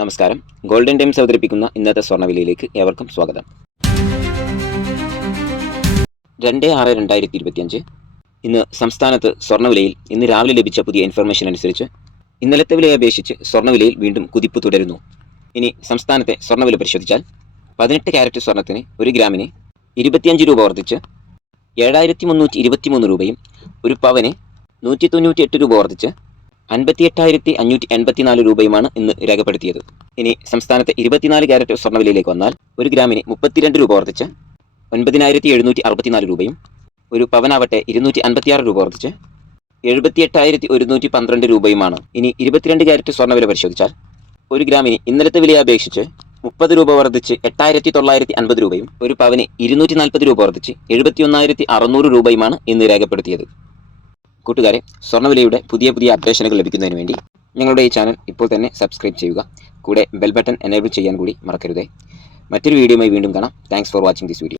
നമസ്കാരം. Golden times അവതരിപ്പിക്കുന്ന ഇന്നത്തെ സ്വർണ്ണവിലയിലേക്ക് ഏവർക്കും സ്വാഗതം. 2/6/2025 ഇന്ന് സംസ്ഥാനത്ത് സ്വർണ്ണവിലയിൽ ഇന്ന് രാവിലെ ലഭിച്ച പുതിയ ഇൻഫർമേഷൻ അനുസരിച്ച് ഇന്നലത്തെ വിലയെ അപേക്ഷിച്ച് സ്വർണ്ണവിലയിൽ വീണ്ടും കുതിപ്പ് തുടരുന്നു. ഇനി സംസ്ഥാനത്തെ സ്വർണ്ണവില പരിശോധിച്ചാൽ 18 ക്യാരറ്റ് സ്വർണ്ണത്തിന് 1 ഗ്രാമിന് 25 രൂപ വർദ്ധിച്ച് 7323 രൂപയും ഒരു പവന് 198 രൂപ വർദ്ധിച്ച് 58,584 രൂപയുമാണ് ഇന്ന് രേഖപ്പെടുത്തിയത്. ഇനി സംസ്ഥാനത്തെ 24 ക്യാരറ്റ് സ്വർണ്ണവിലയിലേക്ക് വന്നാൽ 1 ഗ്രാമിന് 32 രൂപ വർദ്ധിച്ച് 9,764 രൂപയും ഒരു പവനാവട്ടെ 256 രൂപ വർദ്ധിച്ച് 78,112 രൂപയുമാണ്. ഇനി 22 ക്യാരറ്റ് സ്വർണ്ണവില പരിശോധിച്ചാൽ 1 ഗ്രാമിന് ഇന്നലത്തെ വിലയെ അപേക്ഷിച്ച് 30 രൂപ വർദ്ധിച്ച് 8,950 രൂപയും ഒരു പവന് 240 രൂപ വർദ്ധിച്ച് 71,600 രൂപയുമാണ് ഇന്ന് രേഖപ്പെടുത്തിയത്. കൂട്ടുകാരെ, സ്വർണ്ണവിലയുടെ പുതിയ അപ്ഡേഷനുകൾ ലഭിക്കുന്നതിന് വേണ്ടി ഞങ്ങളുടെ ഈ ചാനൽ ഇപ്പോൾ തന്നെ സബ്സ്ക്രൈബ് ചെയ്യുക. കൂടെ ബെൽ ബട്ടൺ എനേബിൾ ചെയ്യാൻ കൂടി മറക്കരുതേ. മറ്റൊരു വീഡിയോയുമായി വീണ്ടും കാണാം. Thanks for watching this video.